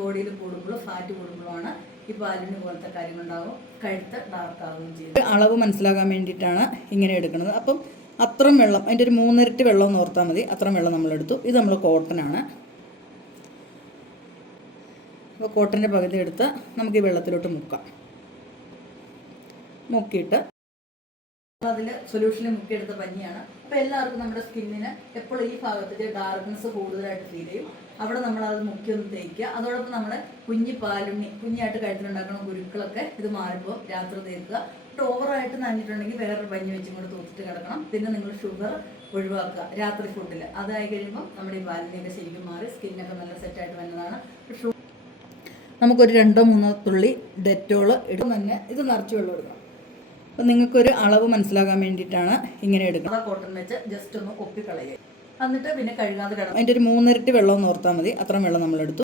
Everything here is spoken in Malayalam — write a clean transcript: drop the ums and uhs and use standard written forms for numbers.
ബോഡിയിൽ കൂടുമ്പോഴും ഫാറ്റ് കൂടുമ്പോഴുമാണ് ഈ പാലിന് പോലത്തെ കാര്യങ്ങളുണ്ടാവും, കഴുത്ത് ഡാർക്ക് ആവുകയും ചെയ്യും. അളവ് മനസ്സിലാക്കാൻ വേണ്ടിയിട്ടാണ് ഇങ്ങനെ എടുക്കുന്നത്. അപ്പം അത്രയും വെള്ളം, അതിൻ്റെ ഒരു 3 ഇരട്ടി വെള്ളം എന്ന് ഓർത്താൽ മതി. അത്രയും വെള്ളം നമ്മളെടുത്തു. ഇത് നമ്മൾ കോട്ടനാണ്. അപ്പോൾ കോട്ടൻ്റെ പകുതി എടുത്ത് നമുക്ക് ഈ വെള്ളത്തിലോട്ട് മുക്കാം. മുക്കിയിട്ട് അതിൽ സൊല്യൂഷനിൽ മുക്കിയെടുത്ത പഞ്ഞിയാണ്. അപ്പോൾ എല്ലാവർക്കും നമ്മുടെ സ്കിന്നിന് എപ്പോഴും ഈ ഭാഗത്തേക്ക് ഡാർക്ക്നെസ് കൂടുതലായിട്ട് ഫീൽ ചെയ്യും. അവിടെ നമ്മളത് മുക്കി ഒന്ന് തേക്കുക. അതോടൊപ്പം നമ്മുടെ കുഞ്ഞായിട്ട് കഴുത്തിലുണ്ടാക്കുന്ന കുരുക്കളൊക്കെ ഇത് മാറുമ്പോൾ രാത്രി തേക്കുക. ഓവറായിട്ട് നനഞ്ഞിട്ടുണ്ടെങ്കിൽ വേറൊരു പഞ്ഞി വെച്ചും കൂടെ തൂത്തിട്ട് കിടക്കണം. പിന്നെ നിങ്ങൾ ഷുഗർ ഒഴിവാക്കുക രാത്രി ഫുഡിൽ. അതായി കഴിയുമ്പോൾ നമ്മുടെ ഈ പാലിനെയൊക്കെ ശരിക്കും മാറി സ്കിന്നൊക്കെ നല്ല സെറ്റായിട്ട് വരുന്നതാണ്. നമുക്കൊരു 2-3 തുള്ളി ഡെറ്റോൾ ഇടും തന്നെ ഇത് നിറച്ച് വെള്ളം എടുക്കണം. അപ്പോൾ നിങ്ങൾക്കൊരു അളവ് മനസ്സിലാക്കാൻ വേണ്ടിയിട്ടാണ് ഇങ്ങനെ എടുക്കുന്നത്. കോട്ടൺ വെച്ച് ജസ്റ്റ് ഒന്ന് ഒപ്പിക്കളയുക. എന്നിട്ട് പിന്നെ കഴുകാതെ കിടക്കും. അതിൻ്റെ ഒരു 3 ഇരട്ടി വെള്ളം എന്ന് ഓർത്താൽ മതി. അത്രയും വെള്ളം നമ്മളെടുത്തു.